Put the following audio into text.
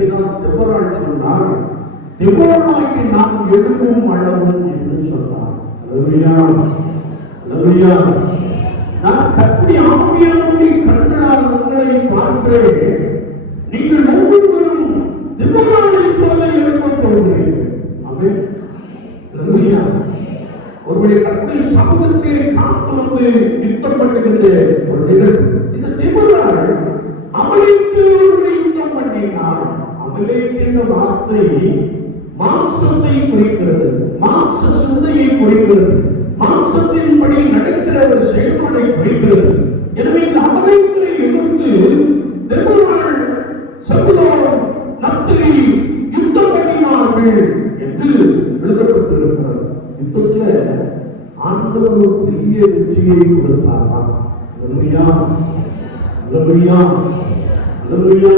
எனவேதான் தெபொராள் சொன்னார், தெபொராளாகி நாம் எழும்பும் அளவும் என்று சொன்னார். அல்லேலூயா, அல்லேலூயா. நான் கர்த்தருடைய ஆவியானவருடைய கண்களால் உங்களை பார்க்கிறேன். நீங்கள் ஒவ்வொருவரும் தெபொராளைப் போல எழும்பப் போகிறீர்கள். ஆமென். அல்லேலூயா. ஒருவருடைய கர்த்தருடைய சமூகத்தை காத்து வந்து யுத்தம் பண்ணுகின்ற ஒரு நிகழ்வு. இந்த தெபொராள் அமலேக்கியரோடு யுத்தம் பண்ணினார். அமலேக் என்ற வார்த்தை மாம்சத்தை குறிக்கிறது, மாம்ச சிந்தையை குறிக்கிறது, மாம்சத்தின்படி நடக்கிற ஒரு செயல்பாடை குறிக்கிறது. எனவே இந்த அமலேக்கை எதிர்த்து தெபொராள் சகோதரன் நப்தலி யுத்தம் பண்ணினார்கள் என்று எழுதப்பட்டிருக்கிறது. யுத்தத்தில் ஆண்டவர் ஒரு பெரிய வெற்றியை கொடுத்தார். அல்லேலூயா, அல்லேலூயா, அல்லேலூயா.